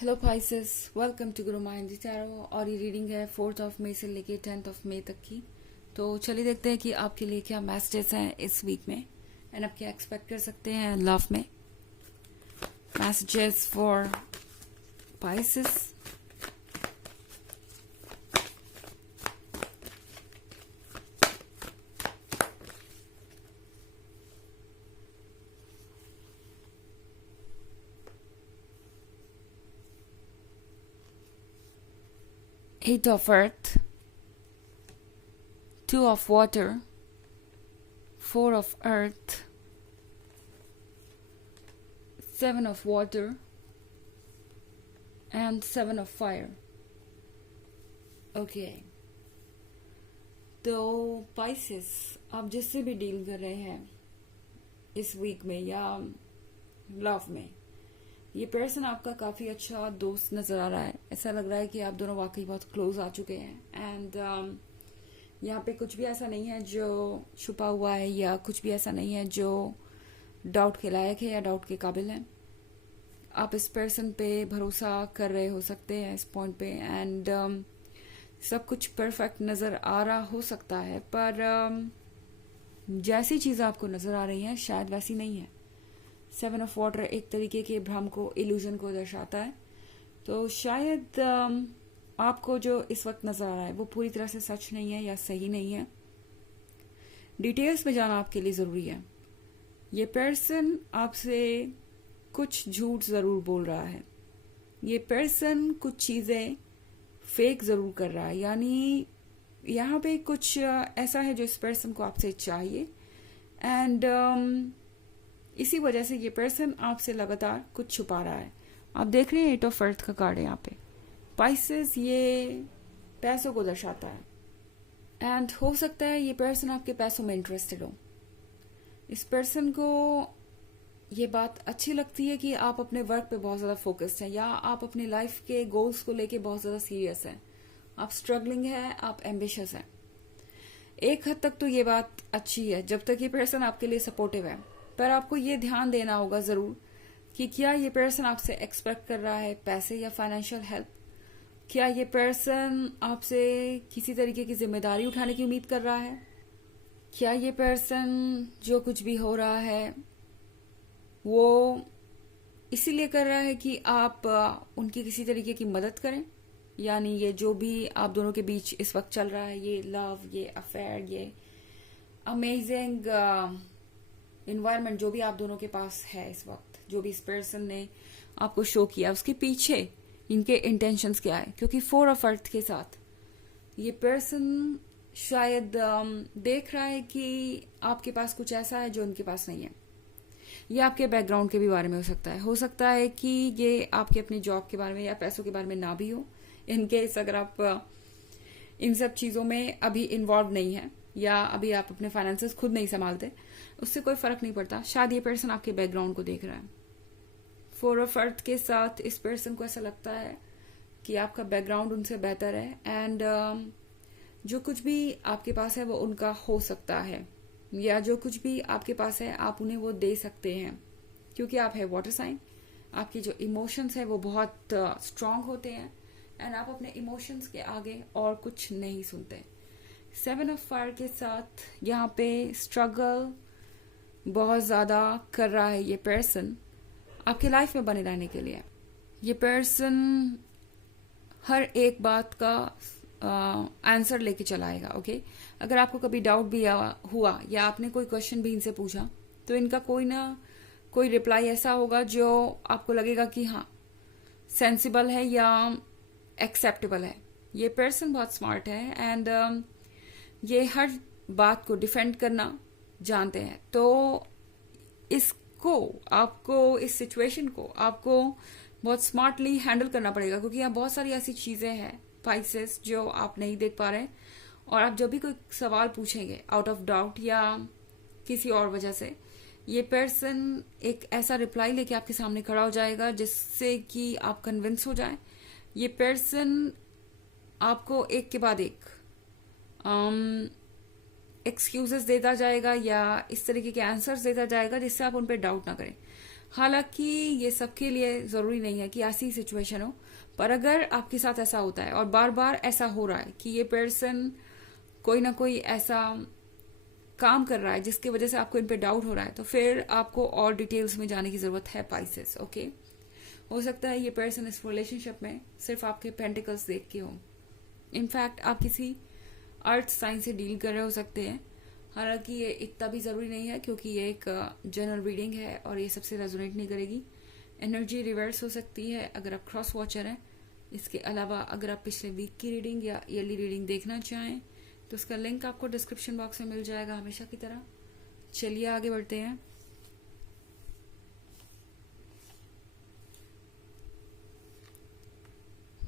Hello Pisces, welcome to Guru mind tarot. और ये reading है 4 मई से लेके 10 मई तक की। तो चलिए देखते हैं कि आपके लिए क्या मैसेजेस हैं इस वीक में एंड आप क्या एक्सपेक्ट कर सकते हैं लव में। Messages for Pisces. 8 of earth, 2 of water, 4 of earth, 7 of water and 7 of fire. Okay तो पाइसेस, आप जिससे भी डील कर रहे हैं इस वीक में या लव में, ये पर्सन आपका काफी अच्छा दोस्त नजर आ रहा है। ऐसा लग रहा है कि आप दोनों वाकई बहुत क्लोज आ चुके हैं एंड यहाँ पे कुछ भी ऐसा नहीं है जो छुपा हुआ है या कुछ भी ऐसा नहीं है जो डाउट के लायक है या डाउट के काबिल है। आप इस पर्सन पे भरोसा कर रहे हो सकते हैं इस पॉइंट पे एंड सब कुछ परफेक्ट नजर आ रहा हो सकता है, पर जैसी चीज आपको नजर आ रही है शायद वैसी नहीं है। 7 ऑफ वाटर एक तरीके के भ्रम को, इल्यूजन को दर्शाता है। तो शायद आपको जो इस वक्त नजर आ रहा है वो पूरी तरह से सच नहीं है या सही नहीं है। डिटेल्स में जाना आपके लिए जरूरी है। ये पर्सन आपसे कुछ झूठ जरूर बोल रहा है। ये पर्सन कुछ चीजें फेक जरूर कर रहा है, यानी यहाँ पे कुछ ऐसा है जो इस पर्सन को आपसे चाहिए एंड इसी वजह से ये पर्सन आपसे लगातार कुछ छुपा रहा है। आप देख रहे हैं 8 ऑफ अर्थ का कार्ड है यहाँ पे। पाइसेस ये पैसों को दर्शाता है एंड हो सकता है ये पर्सन आपके पैसों में इंटरेस्टेड हो। इस पर्सन को ये बात अच्छी लगती है कि आप अपने वर्क पे बहुत ज्यादा फोकस्ड हैं या आप अपनी लाइफ के गोल्स को लेके बहुत ज्यादा सीरियस हैं। आप स्ट्रगलिंग है, आप एम्बिशियस हैं। एक हद तक तो ये बात अच्छी है जब तक ये पर्सन आपके लिए सपोर्टिव है, पर आपको ये ध्यान देना होगा जरूर कि क्या ये पर्सन आपसे एक्सपेक्ट कर रहा है पैसे या फाइनेंशियल हेल्प। क्या ये पर्सन आपसे किसी तरीके की जिम्मेदारी उठाने की उम्मीद कर रहा है। क्या ये पर्सन जो कुछ भी हो रहा है वो इसीलिए कर रहा है कि आप उनकी किसी तरीके की मदद करें, यानी ये जो भी आप दोनों के बीच इस वक्त चल रहा है, ये लव, ये अफेयर, ये अमेजिंग इन्वायरमेंट जो भी आप दोनों के पास है इस वक्त, जो भी इस पर्सन ने आपको शो किया, उसके पीछे इनके इंटेंशंस क्या है। क्योंकि 4 ऑफ अर्थ के साथ ये पर्सन शायद देख रहा है कि आपके पास कुछ ऐसा है जो उनके पास नहीं है। ये आपके बैकग्राउंड के भी बारे में हो सकता है कि ये आपके अपनी जॉब के बारे में या पैसों के बारे में ना भी हो। इनकेस अगर आप इन सब चीजों में अभी इन्वॉल्व नहीं है या अभी आप अपने फाइनेंसेस खुद नहीं संभालते, उससे कोई फर्क नहीं पड़ता। शायद ये पर्सन आपके बैकग्राउंड को देख रहा है। 4 ऑफ अर्थ के साथ इस पर्सन को ऐसा लगता है कि आपका बैकग्राउंड उनसे बेहतर है एंड जो कुछ भी आपके पास है वो उनका हो सकता है, या जो कुछ भी आपके पास है आप उन्हें वो दे सकते हैं। क्योंकि आप है वाटर साइन, आपके जो इमोशंस है वो बहुत स्ट्रांग होते हैं एंड आप अपने इमोशंस के आगे और कुछ नहीं सुनते। 7 ऑफ फायर के साथ यहाँ पे स्ट्रगल बहुत ज्यादा कर रहा है ये पर्सन आपके लाइफ में बने रहने के लिए। ये पर्सन हर एक बात का आंसर लेके चलाएगा। ओके, अगर आपको कभी डाउट भी हुआ या आपने कोई क्वेश्चन भी इनसे पूछा तो इनका कोई ना कोई रिप्लाई ऐसा होगा जो आपको लगेगा कि हाँ सेंसिबल है या एक्सेप्टेबल है। ये पर्सन बहुत स्मार्ट है एंड ये हर बात को डिफेंड करना जानते हैं। तो इसको आपको, इस सिचुएशन को आपको बहुत स्मार्टली हैंडल करना पड़ेगा, क्योंकि यहाँ बहुत सारी ऐसी चीजें हैं पाइसेस जो आप नहीं देख पा रहे हैं। और आप जब भी कोई सवाल पूछेंगे आउट ऑफ डाउट या किसी और वजह से, ये पर्सन एक ऐसा रिप्लाई लेके आपके सामने खड़ा हो जाएगा जिससे कि आप कन्विंस हो जाए। ये पर्सन आपको एक के बाद एक एक्सक्यूजेस देता जाएगा या इस तरीके के आंसर्स देता जाएगा जिससे आप उन पर डाउट ना करें। हालांकि ये सबके लिए जरूरी नहीं है कि ऐसी सिचुएशन हो, पर अगर आपके साथ ऐसा होता है और बार बार ऐसा हो रहा है कि ये पर्सन कोई ना कोई ऐसा काम कर रहा है जिसकी वजह से आपको इन पे डाउट हो रहा है, तो फिर आपको और डिटेल्स में जाने की जरूरत है पाइसेस। ओके, हो सकता है ये पर्सन इस रिलेशनशिप में सिर्फ आपके पेंटिकल्स देख के हो। इनफैक्ट आप किसी अर्थ साइन से डील कर रहे हो सकते हैं। हालांकि ये इतना भी जरूरी नहीं है क्योंकि ये एक जनरल रीडिंग है और ये सबसे रेजोनेट नहीं करेगी। एनर्जी रिवर्स हो सकती है अगर आप क्रॉस वॉचर हैं। इसके अलावा अगर आप पिछले वीक की रीडिंग या ईयरली रीडिंग देखना चाहें तो उसका लिंक आपको डिस्क्रिप्शन बॉक्स में मिल जाएगा हमेशा की तरह। चलिए आगे बढ़ते हैं।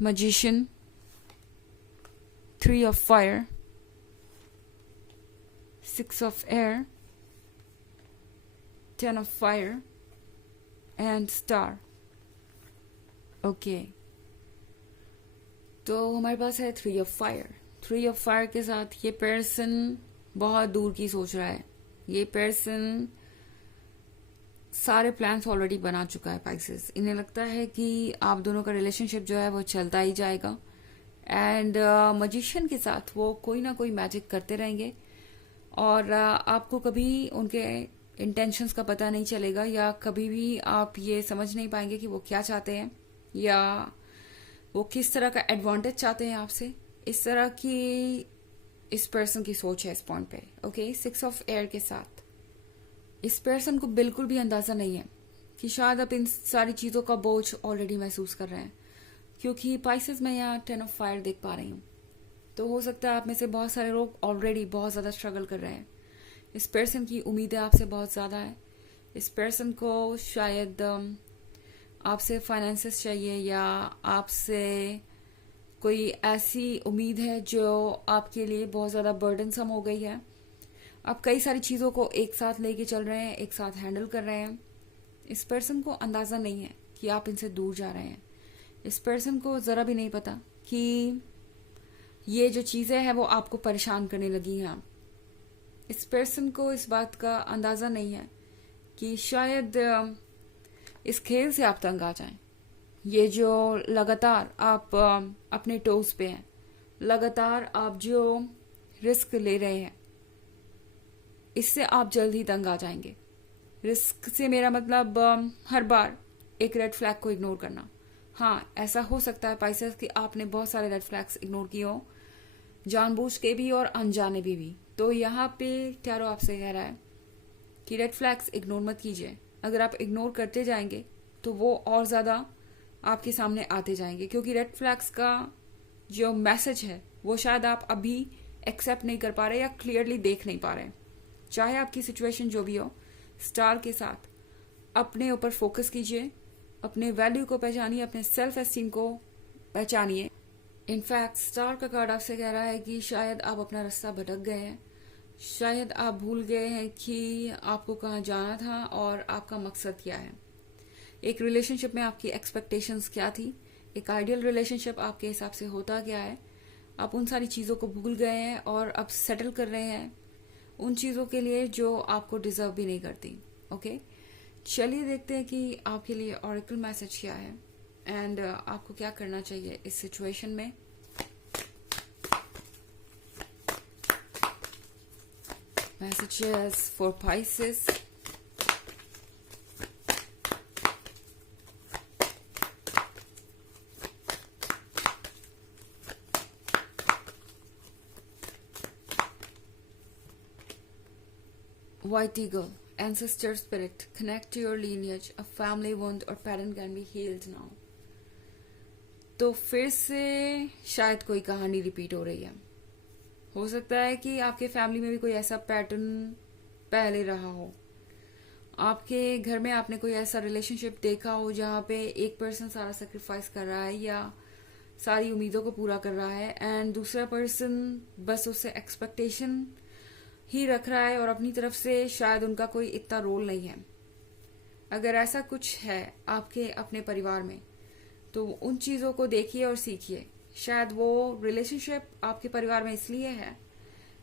Magician, 3 of fire, 6 of air, 10 of fire and star। Okay, तो हमारे पास है 3 of fire। 3 of fire के साथ ये पर्सन बहुत दूर की सोच रहा है। ये पर्सन सारे प्लान्स ऑलरेडी बना चुका है पाइसेस। इन्हें लगता है कि आप दोनों का रिलेशनशिप जो है वो चलता ही जाएगा एंड मजिशियन के साथ वो कोई ना कोई मैजिक करते रहेंगे और आपको कभी उनके इंटेंशंस का पता नहीं चलेगा या कभी भी आप ये समझ नहीं पाएंगे कि वो क्या चाहते हैं या वो किस तरह का एडवांटेज चाहते हैं आपसे। इस तरह की इस पर्सन की सोच है इस पॉइंट पे। ओके, 6 of air के साथ इस पर्सन को बिल्कुल भी अंदाजा नहीं है कि शायद आप इन सारी चीजों का बोझ ऑलरेडी महसूस कर रहे हैं, क्योंकि पाइसेस में यहाँ 10 of fire देख पा रही हूँ। तो हो सकता है आप में से बहुत सारे लोग ऑलरेडी बहुत ज्यादा स्ट्रगल कर रहे हैं। इस पर्सन की उम्मीदें आपसे बहुत ज्यादा है। इस पर्सन को शायद आपसे फाइनेंसेस चाहिए या आपसे कोई ऐसी उम्मीद है जो आपके लिए बहुत ज्यादा बर्डनसम हो गई है। आप कई सारी चीजों को एक साथ लेके चल रहे हैं, एक साथ हैंडल कर रहे हैं। इस पर्सन को अंदाजा नहीं है कि आप इनसे दूर जा रहे हैं। इस पर्सन को जरा भी नहीं पता कि ये जो चीजें हैं वो आपको परेशान करने लगी हैं। इस पर्सन को इस बात का अंदाजा नहीं है कि शायद इस खेल से आप तंग आ जाएं। ये जो लगातार आप अपने टोस पे हैं, लगातार आप जो रिस्क ले रहे हैं, इससे आप जल्द ही तंग आ जाएंगे। रिस्क से मेरा मतलब हर बार एक रेड फ्लैग को इग्नोर करना। हाँ, ऐसा हो सकता है पाइसेस कि आपने बहुत सारे रेड फ्लैग्स इग्नोर किए हो, जानबूझ के भी और अनजाने भी। तो यहाँ पे टैरो आपसे कह रहा है कि रेड फ्लैग्स इग्नोर मत कीजिए। अगर आप इग्नोर करते जाएंगे तो वो और ज्यादा आपके सामने आते जाएंगे, क्योंकि रेड फ्लैग्स का जो मैसेज है वो शायद आप अभी एक्सेप्ट नहीं कर पा रहे या क्लियरली देख नहीं पा रहे। चाहे आपकी सिचुएशन जो भी हो, स्टार के साथ अपने ऊपर फोकस कीजिए, अपने वैल्यू को पहचानिए, अपने सेल्फ एस्टीम को पहचानिए। इनफैक्ट स्टार का कार्ड आपसे कह रहा है कि शायद आप अपना रास्ता भटक गए हैं, शायद आप भूल गए हैं कि आपको कहाँ जाना था और आपका मकसद क्या है। एक रिलेशनशिप में आपकी एक्सपेक्टेशंस क्या थी, एक आइडियल रिलेशनशिप आपके हिसाब से होता क्या है। आप उन सारी चीजों को भूल गए हैं और अब सेटल कर रहे हैं उन चीजों के लिए जो आपको डिजर्व भी नहीं करती। ओके, चलिए देखते हैं कि आपके लिए ऑरेकल मैसेज क्या है एंड आपको क्या करना चाहिए इस सिचुएशन में। Messages for Pisces. White Eagle, ancestor spirit, connect to your lineage, a family wound or pattern can be healed now। तो फिर से शायद कोई कहानी रिपीट हो रही है। हो सकता है कि आपके फैमिली में भी कोई ऐसा पैटर्न पहले रहा हो। आपके घर में आपने कोई ऐसा रिलेशनशिप देखा हो जहाँ पे एक पर्सन सारा सेक्रीफाइस कर रहा है या सारी उम्मीदों को पूरा कर रहा है एंड दूसरा पर्सन बस उससे एक्सपेक्टेशन ही रख रहा है और अपनी तरफ से शायद उनका कोई इतना रोल नहीं है। अगर ऐसा कुछ है आपके अपने परिवार में तो उन चीजों को देखिए और सीखिए। शायद वो रिलेशनशिप आपके परिवार में इसलिए है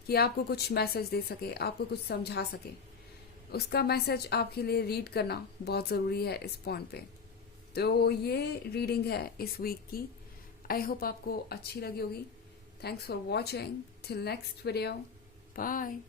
कि आपको कुछ मैसेज दे सके, आपको कुछ समझा सके। उसका मैसेज आपके लिए रीड करना बहुत ज़रूरी है इस पॉइंट पे। तो ये रीडिंग है इस वीक की। आई होप आपको अच्छी लगी होगी। Thanks for watching. Till next video, bye.